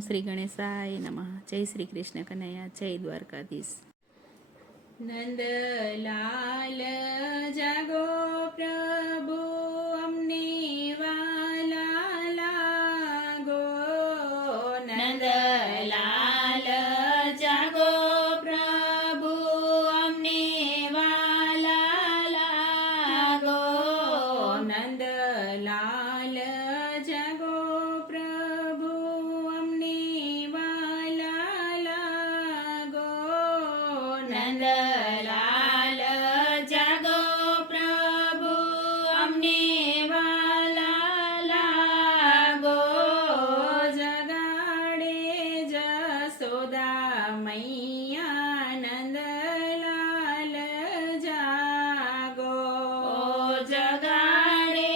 શ્રી ગણેશાય નમઃ. જય શ્રી કૃષ્ણ કનૈયા, જય દ્વારકાધીશ. નંદલાલ જાગો પ્રભુ અમને વાલા લાગો. નંદલાલ જાગો પ્રભુ અમને વાલા લાગો. નંદલાલ જાગો પ્રભુ અમને વાલા લાગો. નંદલાલ જાગો પ્રભુ અમને વાલા લાગો. જગાડે જસોદા મૈયા નંદલાલ જાગો. જગાડે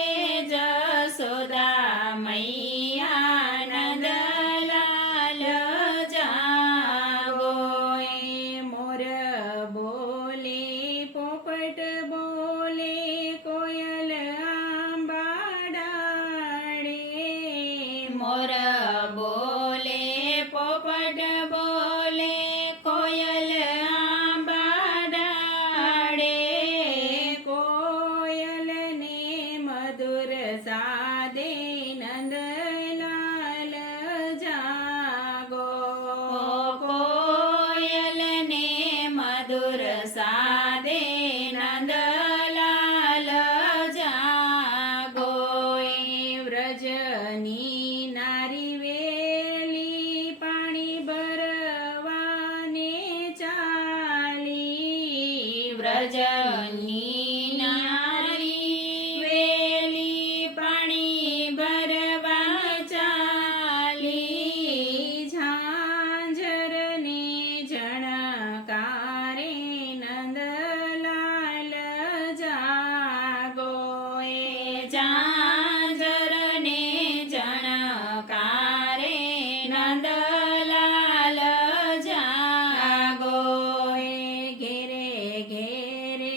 જસોદા મૈયા નંદલાલ જાગો. મોર બોલે પોપટ બોલે કોયલ આંબાડાડે. મોર બોલે પોપટ બોલે કોયલ આંબાડાડે. કોયલને મધુર સાદે નંદલાલ જાગો. કોયલને મધુર સાદે નંદલાલ જાગો. વ્રજની નારી વેલી પાણી ભરવાને ચાલી. વ્રજની નારી વેલી પાણી ભરવા ચાલી. ઝાંઝરને જણકારે નંદલાલ જાગો. ઝાંઝરને જણકારે નંદલાલ જાગો. ઘેરે ઘેરે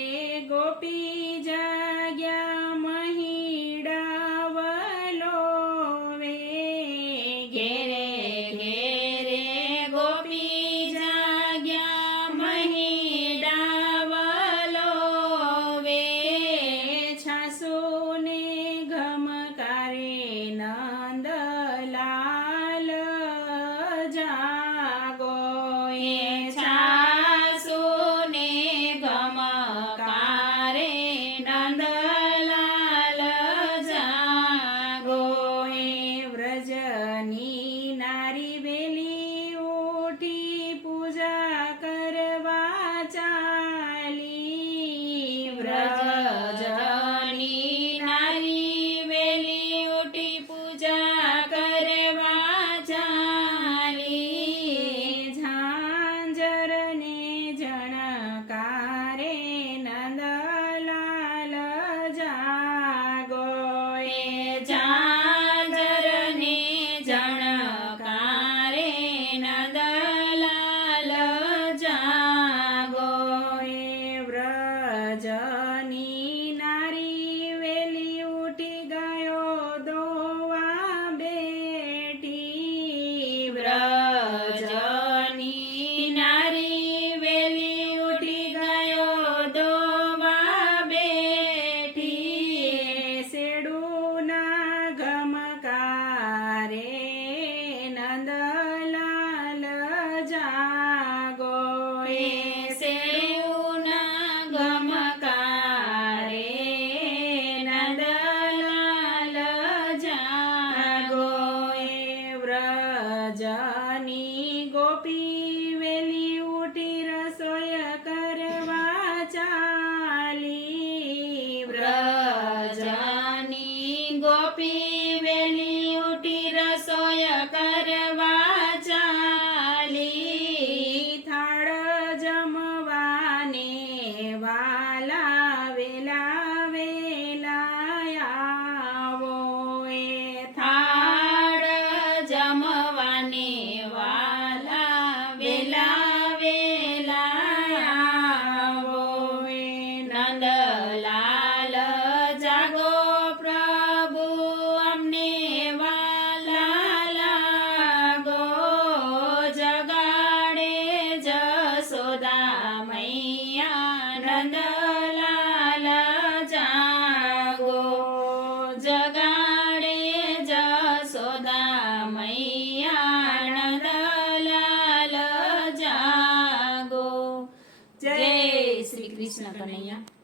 ગોપી જાગ્યા મહીડા વલોવે. ઘેરે ઘેરે ગોપી જાગ્યા મહીડા વલોવે. છાસુને ઘમકારે નંદલાલ જાગો. છાસુને ઘમકારે નંદલાલ જાગો. વ્રજની નારી વેલી ઉઠી પૂજા કરવા ચાલી. વ્રજની નારી વેલી ઉઠી પૂજા કરવા ચાલી. ઝાંઝરને જણકારે નંદલાલ જાગો. ઝાંઝરને જણકારે નંદલાલ જાગો. વ્રજની નંદલાલ જાગો જગાડે જસોદા મૈયા નંદલાલ જાગો. જય શ્રી કૃષ્ણ કનૈયા.